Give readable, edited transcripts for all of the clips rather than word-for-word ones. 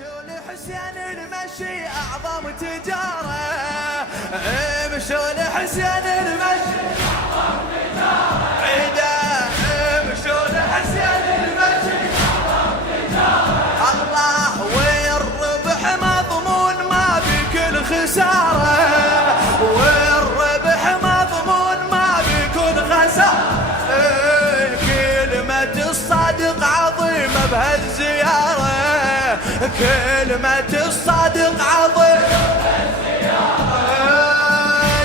مشوا لحسين المشي أعظم تجارة، مشوا لحسين المشي أعظم تجارة، عيده مشوا لحسين المشي أعظم تجارة، الله والربح مضمون ما بكل خسارة، والربح مضمون ما بكل خسارة، كلمة الصادق عظيمة بهالزيارة، كلمة الصادق عظيمة بهالزيارة،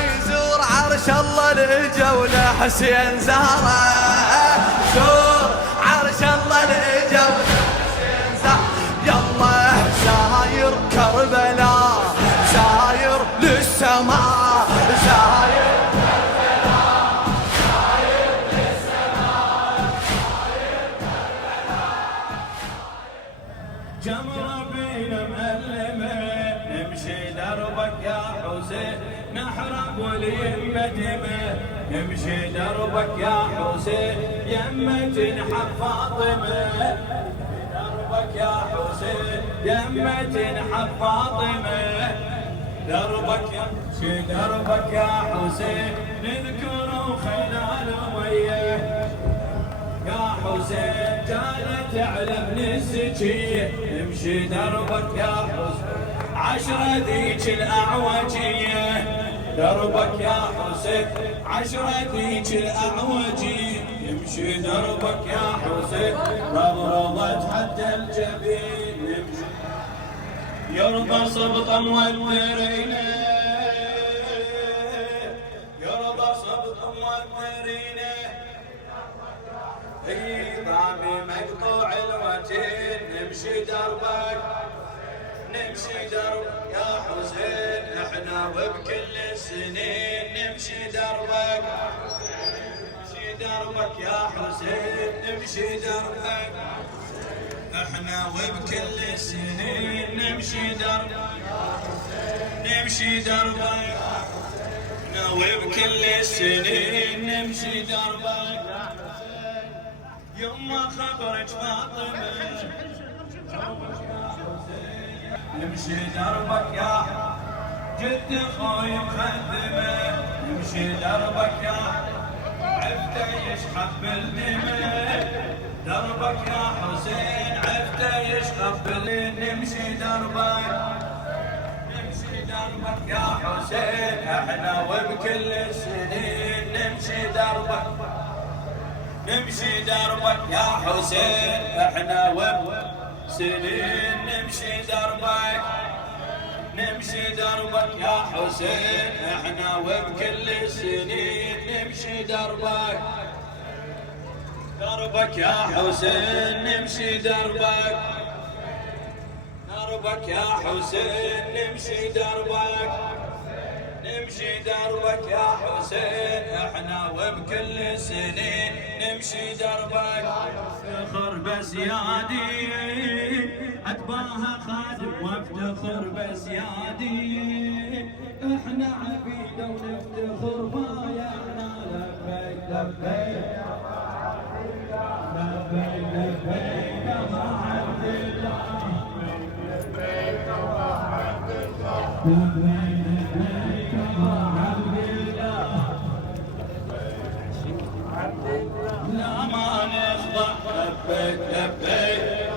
يزور عرش الله الجولة حسين زهرة، يزور عرش الله الجولة حسين زهرة، يلا ساير كربلاء ساير للسماء، ساير كربلاء ساير للسماء، ساير كربلاء. جمرة بينا مألمة نمشي دربك يا حسين، نحرق واليمة دمه نمشي دربك يا حسين، يمة تنحب فاطمة دربك يا حسين، يمة تنحب فاطمة دربك يمشي دربك يا حسين، نذكر خلال وياه يا حسين، جالت على ابن السجية نمشي دربك يا حسين، عشرة ذيك الأعوجية دربك يا حسين، عشرة ذيك الأعوجية نمشي دربك يا حسين، رضرضت حتى الجبين نمشي يرضى سبطا والدرينا، يرضى سبطا والدرينا، ضامي مقطوع الوجه نمشي دربك، نمشي دربك يا حسين، احنا وبكل السنين نمشي دربك، نمشي دربك يا حسين، نمشي دربك، احنا وبكل السنين نمشي دربك، نمشي دربك، احنا وبكل السنين نمشي دربك، يما خبرك فاطمة نمشي دربك يا جد خوي مخدمة، نمشي دربك يا عفته يشحب بالدماء، دربك يا حسين عفته يشحب بالدماء، نمشي دربك، نمشي دربك يا حسين، احنا وبكل السنين نمشي دربك، نمشي دربك يا حسين، احنا وبسنين نمشي دربك، نمشي دربك يا حسين، احنا وبكل السنين نمشي دربك، دربك يا حسين نمشي دربك، دربك يا حسين نمشي دربك، نمشي دربك يا حسين، احنا وبكل السنين نمشي دربك، افتخر بسيادي اتباها خادم وافتخر بسيادي، احنا عبيده ونفتخر بايعنا، لبيك لبيك لبيك لبيك يا عبد الله، لبيك يا عبد الله، لبيك لا ما نخضع لبيك لبيك،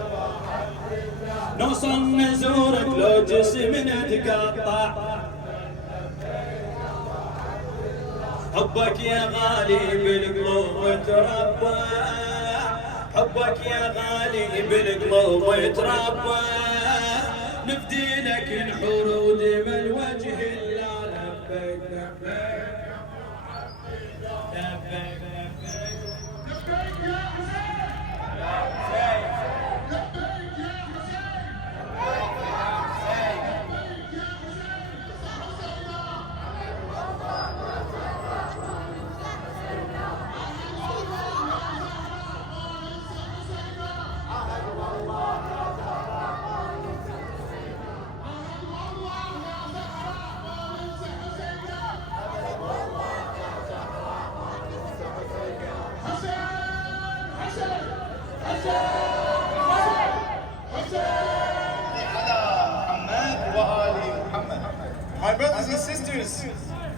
نوصل نزورك لو جسمنا تقطع، حبك يا غالي بالقلوب تربى، حبك يا غالي بالقلوب يتربى، نفدي لك نحور ودم الوجه الله، لبيك لبيك لبيك لبيك يا حسين، لبيك يا حسين، لبيك يا حسين، لبيك يا حسين، حسين حسين My brothers and sisters,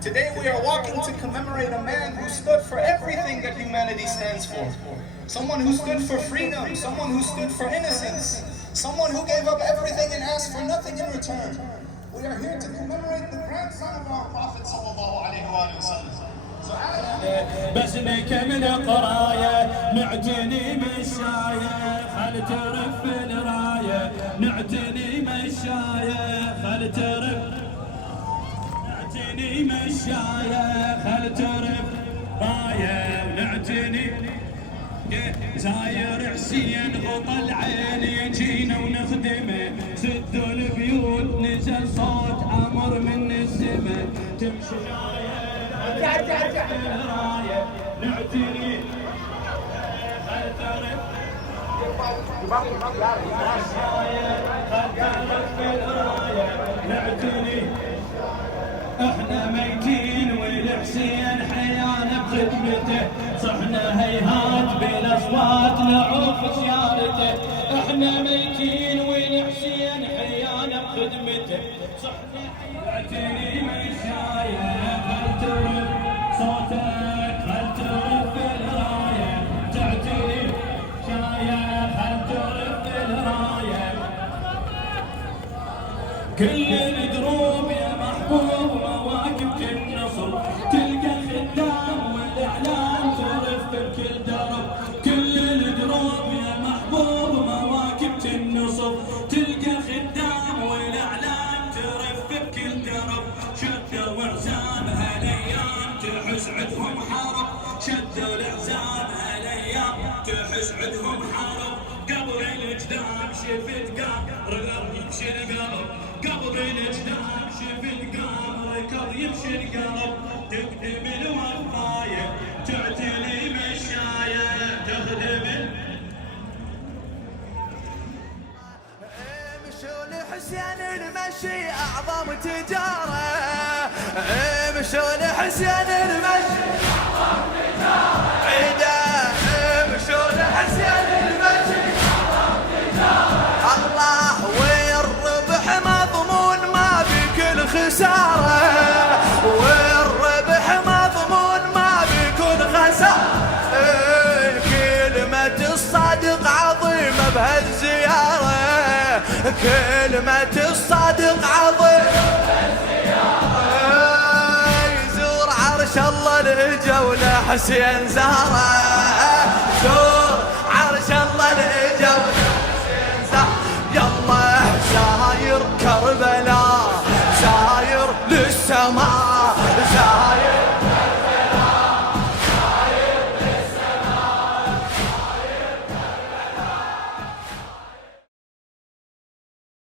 today we are walking to commemorate a man who stood for everything that humanity stands for. Someone who stood for freedom, someone who stood for innocence, someone who gave up everything and asked for nothing in return. We are here to commemorate the grandson of our Prophet sallallahu alaihi wasallam. بس نكمل قرايه نعتني مشايه خل ترف الرايه نعتني مشايه خل ترف نعتني مشايه خل ترف رايه ونعتني زاير حسين غطى العين يجينا ونخدمه سدوا البيوت نزل صوت امر من السماء تمشي الرايه نعتني خل ترف نعتني احنا ميتين والحسين حيانا بخدمته صحنا هيهات بالاصوات نعوف زيارته احنا ميتين والحسين حيانا بخدمته صحنا نعتني مشايه خل ترف صوتك خل ترف الرايه تعتني شايه خل ترف الرايه كل الدروب يا محبوب مواكب النصر تلقى خدام والاعلام ترف بكل درب كل الدروب يا محبوب مواكب النصر تلقى خدام والاعلام ترف بكل درب شدوا عزام هالايام تحس عندهم حرب شدوا العزام هالايام تحس عندهم حرب قبل الاجدام شفت قام رغب يمشي القلب قبل الاجدام شفت قام ركض يمشي القلب تقدم الوفايه تعتني مشايه تخدم مشوا لحسين المشي اعظم تجاره مشوا لحسين المشي اعظم تجاره عيده مشوا لحسين المشي اعظم تجاره الله والربح مضمون ما بكل خساره والربح مضمون ما بكل خساره كلمة الصادق عظيمة بهالزيارة كلمة الصادق عظيمة بهالزيارة يزور عرش الله الجولة حسين زهره